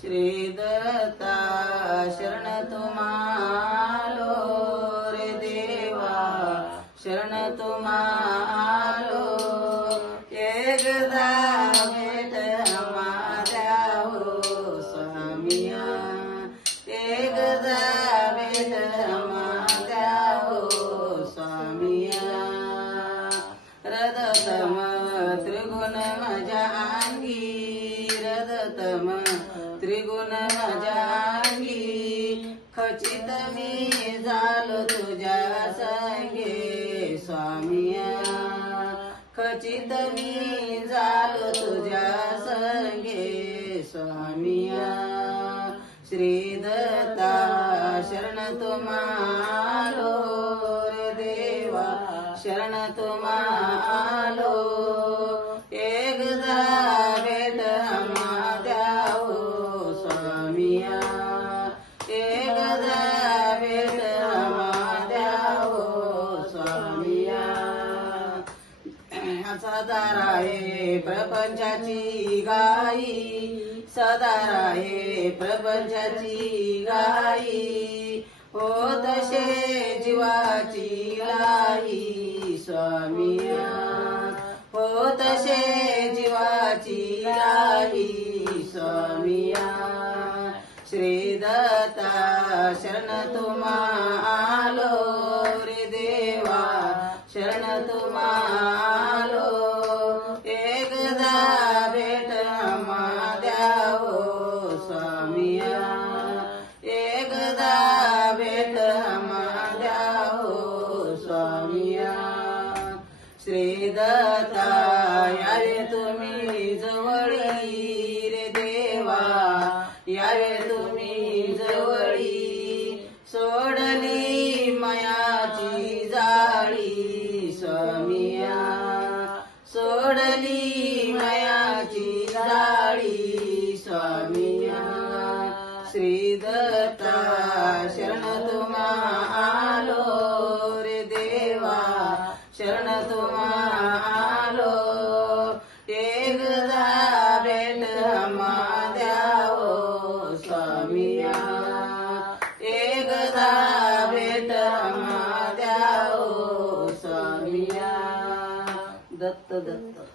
श्री दत्ता शरण तुम्हालो रे देवा शरण तुम्हालो एकदा भेट माझ्या हो स्वामिया एकदा भेट माझ्या हो स्वामिया रदतम त्रिगुण माझ्या अंगी रदतम त्रिगुण माझ्या अंगी खचित मी झालो तुझ्या संगे स्वामिया खचित मी झालो तुझ्या संगे स्वामिया श्री दत्ता शरण तुम्हालो रे देवा शरण तुम्हालो एकदा भेट माझ्या हो स्वामिया एकदा भेट माझ्या हो स्वामिया सदा राहे प्रपंचाची गाई सदा राहे प्रपंचाची गाई हो तसे जीवाची लाई स्वामिया हो तसे जीवाची लाई स्वामिया श्री दत्ता शरण तुम्हालो रे देवा शरण तुम्हालो एकदा भेट माझ्या हो स्वामिया एकदा भेट माझ्या हो स्वामिया श्री दत्ता यावे तुम्ही जवळी रे देवा यावे तुम्ही जवळी सोडली मायाची जाळी स्वामिया सोडली मायाची जाळी स्वामिया श्री दत्ता शरण तुम्हालो रे देवा शरण तुम्हालो एकदा भेट माझ्या हो स्वामिया एकदा भेट माझ्या हो स्वामिया दत्त दत्त